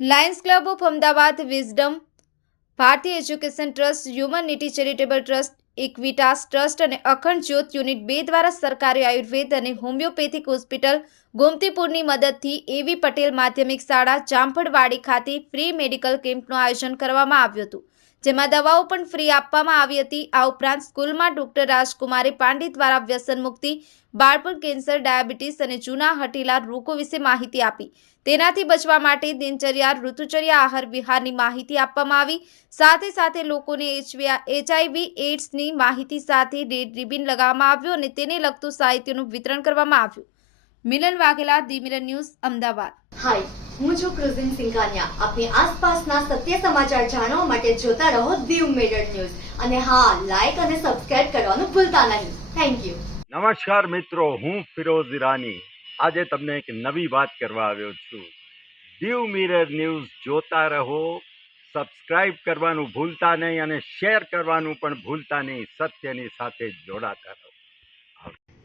Lions Club of Ahmedabad, Wisdom, Bharati Education Trust, Humanity Charitable Trust, Equitas Trust અને અખંડ જ્યોત unit 2 દ્વારા સરકારી આયુર્વેદ અને હોમિયોપેથિક હોસ્પિટલ ગોમતીપુરની મદદથી એવી પટેલ માધ્યમિક શાળા જામફળવાડી ખાતે ફ્રી મેડિકલ કેમ્પનું આયોજન કરવામાં આવ્યું હતું, જેમાં દવાઓ પણ ફ્રી આપવામાં આવી હતી. આ ઉપરાંત સ્કૂલમાં ડોક્ટર રાજકુમારી પાંડે દ્વારા વ્યસન મુક્તિ, બાળપણ, કેન્સર, ડાયાબિટીસ અને જૂના હઠીલા રોગો વિશે માહિતી આપી. તેનાથી બચવા માટે દિનચર્યા, ઋતુચર્યા, આહાર વિહારની માહિતી આપવામાં આવી. સાથે સાથે લોકોને HIV એઇડ્સની માહિતી સાથે રેડ રિબિન લગાવવામાં આવ્યું અને તેને લગતું સાહિત્યનું વિતરણ કરવામાં આવ્યું. Milan Vaghela, the Mirror News, Ahmedabad. Hi, હું છું ક્રુઝિન સિંઘાનિયા. આપની આસપાસના સત્ય સમાચાર જાણવા માટે જોતા રહો ધી મિરર ન્યૂઝ અને હા, લાઈક અને સબસ્ક્રાઇબ કરવાનું ભૂલતા નહીં. Thank you. નમસ્કાર મિત્રો, હું ફિરોઝ ઈરાની આજે તમને એક નવી વાત કરવા આવ્યો છું. દીવ મિરર ન્યૂઝ જોતા રહો, સબસ્ક્રાઇબ કરવાનું ભૂલતા નહીં અને શેર કરવાનું પણ ભૂલતા નહીં. સત્યની સાથે જોડાતા રહો.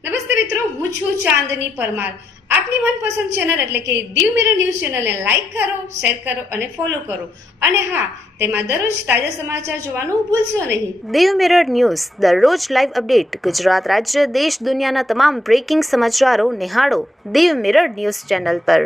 નમસ્તે મિત્રો, હું છું ચાંદની પરમાર. આપની મનપસંદ ચેનલ એટલે કે દીવ મિરર ન્યૂઝ ચેનલને લાઈક કરો, શેર કરો અને ફોલો કરો. અને હા, તેમાં દરરોજ તાજા સમાચાર જોવાનું ભૂલશો નહીં. દીવ મિરર ન્યૂઝ દરરોજ લાઈવ અપડેટ, ગુજરાત રાજ્ય, દેશ, દુનિયાના તમામ બ્રેકિંગ સમાચારો નિહાળો દીવ મિરર ન્યૂઝ ચેનલ પર.